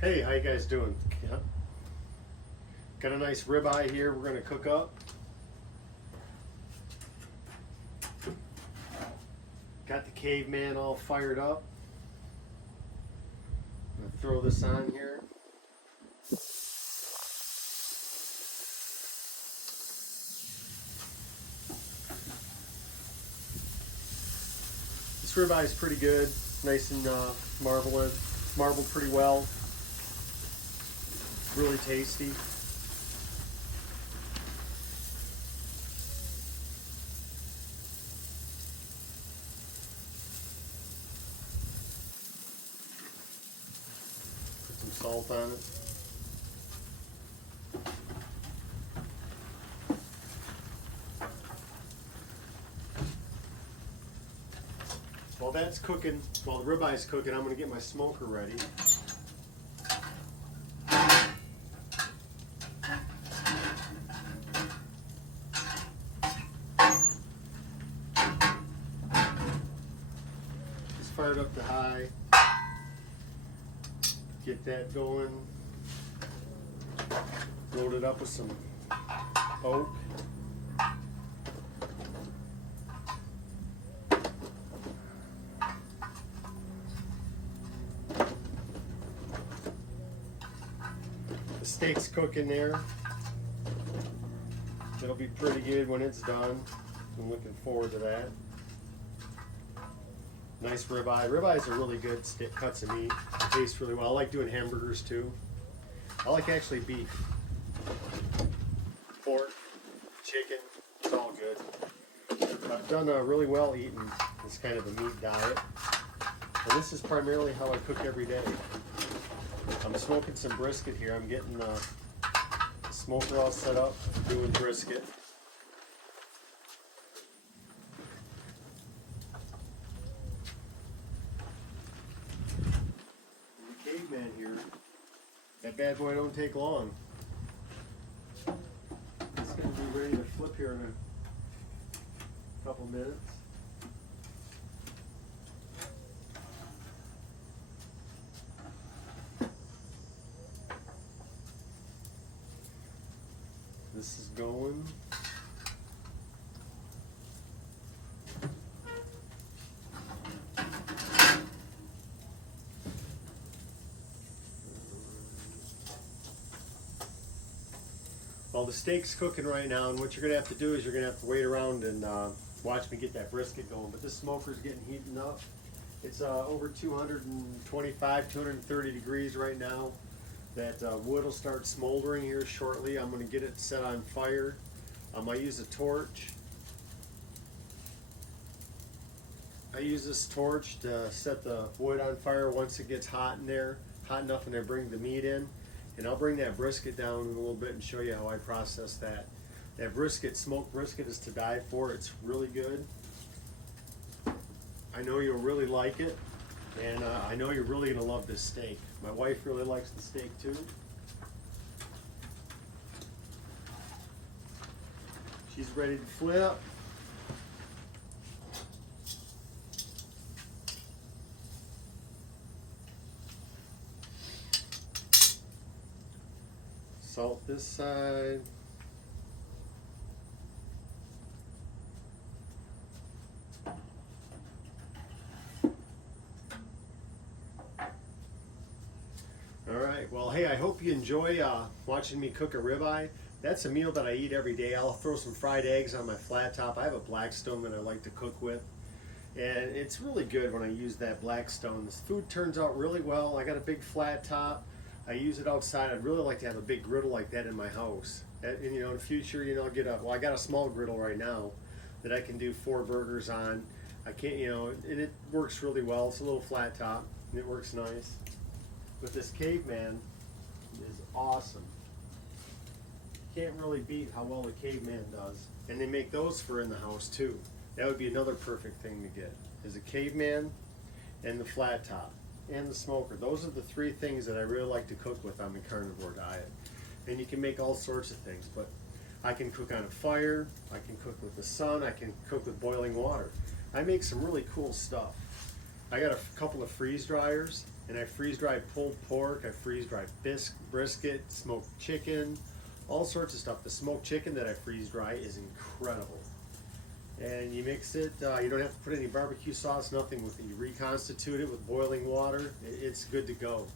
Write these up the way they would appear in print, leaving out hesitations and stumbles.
Hey, how you guys doing? Yeah. Got a nice ribeye here we're gonna cook up. Got the caveman all fired up. I'm gonna throw this on here. This ribeye is pretty good, nice and marbled pretty well. Really tasty. Put some salt on it. While that's cooking, while the ribeye is cooking, I'm going to get my smoker ready. Just fired up to high. Get that going. Load it up with some oak. The steak's cooking there. It'll be pretty good when it's done. I'm looking forward to that. Nice ribeye. Ribeyes are really good cuts of meat. Taste really well. I like doing hamburgers too. I like actually beef. Pork, chicken, it's all good. I've done really well eating this kind of a meat diet. And this is primarily how I cook every day. I'm smoking some brisket here. I'm getting the smoker all set up, doing brisket. The caveman here, that bad boy don't take long. It's going to be ready to flip here in a couple minutes. This is going. Well, the steak's cooking right now, and what you're going to have to do is you're going to have to wait around and watch me get that brisket going. But this smoker's getting heating up. It's over 225, 230 degrees right now. That wood will start smoldering here shortly. I'm going to get it set on fire. I use a torch. I use this torch to set the wood on fire once it gets hot in there, hot enough, and I bring the meat in. And I'll bring that brisket down in a little bit and show you how I process that. That brisket, smoked brisket, is to die for. It's really good. I know you'll really like it. And I know you're really going to love this steak. My wife really likes the steak too. She's ready to flip. Salt this side. Alright, well hey, I hope you enjoy watching me cook a ribeye. That's a meal that I eat every day. I'll throw some fried eggs on my flat top. I have a Blackstone that I like to cook with. And it's really good when I use that Blackstone. This food turns out really well. I got a big flat top. I use it outside. I'd really like to have a big griddle like that in my house. And you know, in the future, you know, I got a small griddle right now that I can do 4 burgers on. I can't, you know, and it works really well. It's a little flat top and it works nice. But this caveman is awesome. Can't really beat how well the caveman does. And they make those for in the house too. That would be another perfect thing to get, is a caveman and the flat top and the smoker. Those are the 3 things that I really like to cook with on the carnivore diet. And you can make all sorts of things, but I can cook on a fire, I can cook with the sun, I can cook with boiling water. I make some really cool stuff. I got a couple of freeze dryers, And I freeze dry pulled pork, I freeze dry brisket, smoked chicken, all sorts of stuff. The smoked chicken that I freeze dry is incredible. And you mix it, you don't have to put any barbecue sauce, nothing with it. You reconstitute it with boiling water, it's good to go.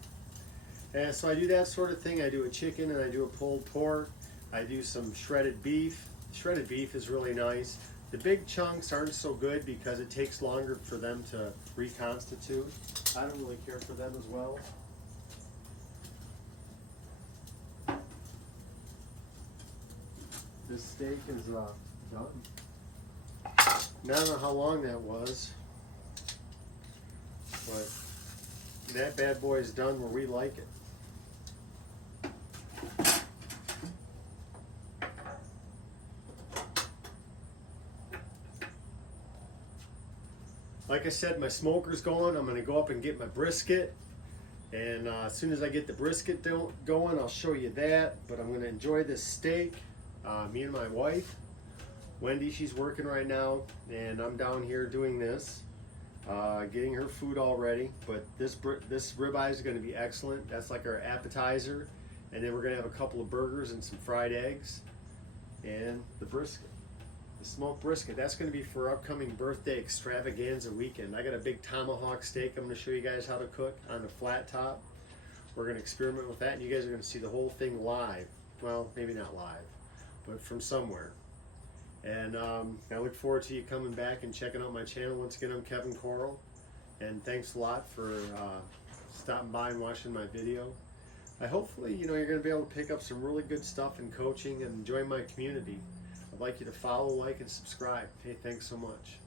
And so I do that sort of thing. I do a chicken and I do a pulled pork. I do some shredded beef. Shredded beef is really nice. The big chunks aren't so good because it takes longer for them to reconstitute. I don't really care for them as well. This steak is done. I don't know how long that was, but that bad boy is done where we like it. Like I said, my smoker's going. I'm going to go up and get my brisket. And as soon as I get the brisket going, I'll show you that. But I'm going to enjoy this steak. Me and my wife, Wendy, she's working right now. And I'm down here doing this, getting her food all ready. But this ribeye is going to be excellent. That's like our appetizer. And then we're going to have a couple of burgers and some fried eggs. And the brisket. Smoked brisket, that's going to be for upcoming birthday extravaganza weekend. I got a big tomahawk steak I'm going to show you guys how to cook on a flat top. We're going to experiment with that, and you guys are going to see the whole thing live. Well, maybe not live, but from somewhere. And I look forward to you coming back and checking out my channel. Once again, I'm Kevin Coral, and thanks a lot for stopping by and watching my video. Hopefully, you're going to be able to pick up some really good stuff in coaching and enjoy my community. I'd like you to follow, like, and subscribe. Hey, thanks so much.